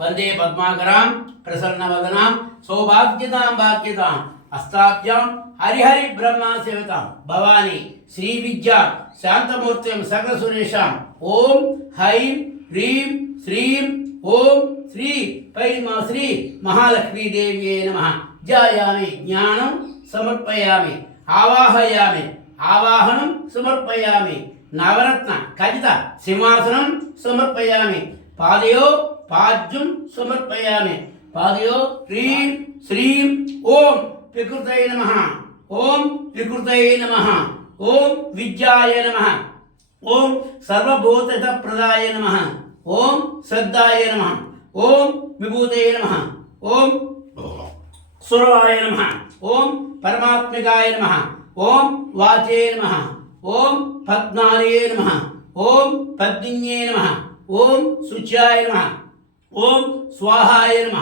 వందే పద్మాకరాం ప్రసన్నవదనాం సౌభాగ్యతాం భాగ్యతాం అష్టాభ్యాం హరిహరి బ్రహ్మా సేవితాం భవాని శ్రీ విద్య శాంతమూర్తిం సకల సురేషాం. ఓం హైం హ్రీం శ్రీం ఓం శ్రీ పైమా శ్రీ మహాలక్ష్మీదేవ్యే నమ. ధ్యాయామి జ్ఞానం సమర్పయామి ఆవాహయామి ఆవాహనం సమర్పయామి నవరత్న కవిత సింహాసనం సమర్పయామి పాదయో పాద్యం సమర్పయామి పాదయో హ్రీం శ్రీం ఓం వికృతయ నమ ఓం వికృతయ నమ ఓం విద్యాయ నమ ఓం సర్వభూత ప్రదాయ నమ ఓం శ్రద్ధాయ నమ ఓం విభూతయ నమ ఓం సురవాయ నమ ఓం పరమాత్మికాయ నమ ఓం వాచే నమ ఓం పద్మాలయే నమ ఓం పద్మిన్యే నమ ఓం శుచ్యాయ నమ ఓం స్వాహాయ నమ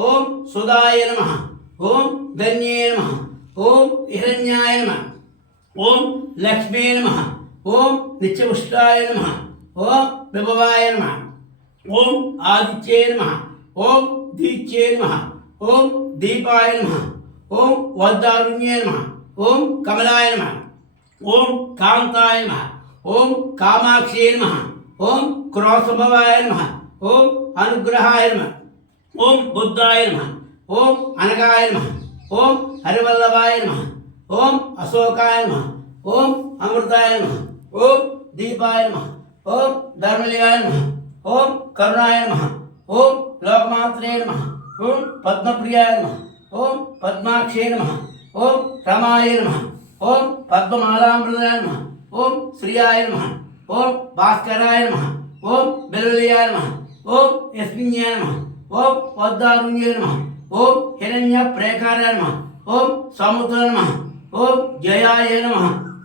ఓం సుధాయ నమ ఓం ధన్యే నమ ఓం హిరణ్యాయ నమ ఓం లక్ష్మీ నమ ఓం నిత్యపుష్టాయ నమ ఓం విభవాయ నమ ఓం ఆదిత్యే నమ ఓం దీత్యే నమ ఓం దీపాయ నమ ఓం వద్దారుణ్యే నమ ఓం కమలాయ నమ ఓం కాంతాయ నమ ఓం కామాక్షే నమ ఓం క్రోసభవాయ నమ ఓం అనుగ్రహాయ నమ ఓం బుద్ధాయ నమ ఓం అనగాయ నమ ఓం హరివల్లభాయ నమ ఓం అశోకాయ నమ ఓం అమృతాయ నమ ఓం దీపాయ నమ ఓం ధర్మలియాయ నమ ఓం కరుణాయ నమ ఓం లోకమాత్రే నమ ఓం పద్మప్రియాయ నమ ఓం పద్మాక్షే నమ ఓం రమాయ నమ ఓం పద్మమాలామృతాయ నమ ఓం శ్రియాయ నమ ఓం భాస్కరాయ నమ ఓం బెల్లియాయ నమ ఓం యస్మిన్యాయ నమ ఓం వద్దారుణ్యాయ నమ ఓం హిరణ్య ప్రేకారాయ నమ ఓం సముద్ర నమ ఓం జయాయ నమ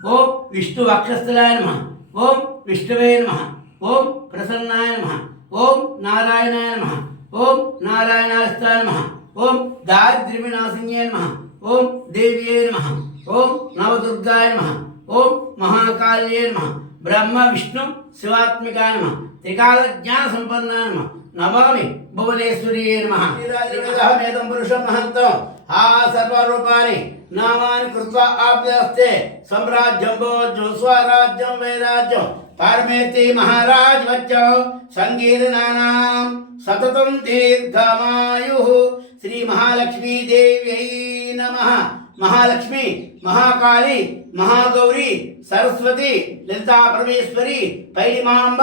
ఓం విష్ణు వక్షస్థలాయ నమ ఓం విష్ణువే నమ ఓం ప్రసన్నాయ నమ ఓం నారాయణాయ నమ ఓం నారాయణాస్తాయ నమ ఓం దారిద్ర్యవినాశిన్యే నమ ఓం దేవ్యే నమ ఓం నవదుర్గాయ నమ ఓం మహాకాళ్యే నమ ब्रह्म, विष्णु शिवात्मिका नम। त्रिकाल ज्ञान संपन्ना नम। नमामि भुवनेश्वरी नमः। निराजवेदहमेदं पुरुषं महन्तं। हा सर्वरूपाणि नामानि कृत्वा आप्यस्ते। सम्राज्यम्बो स्वराज्यं वैराज्यं। पारमेति महाराज वच्चौ सङ्कीर्णानां सततं दीर्घमायुः। श्रीमहालक्ष्मीदेव्यै नमः। మహాలక్ష్మి మహాకాళి మహాగౌరి సరస్వతి లలితా పరమేశ్వరి పైడిమాంబ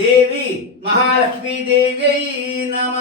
దేవి మహాలక్ష్మీదేవ్యై నమ.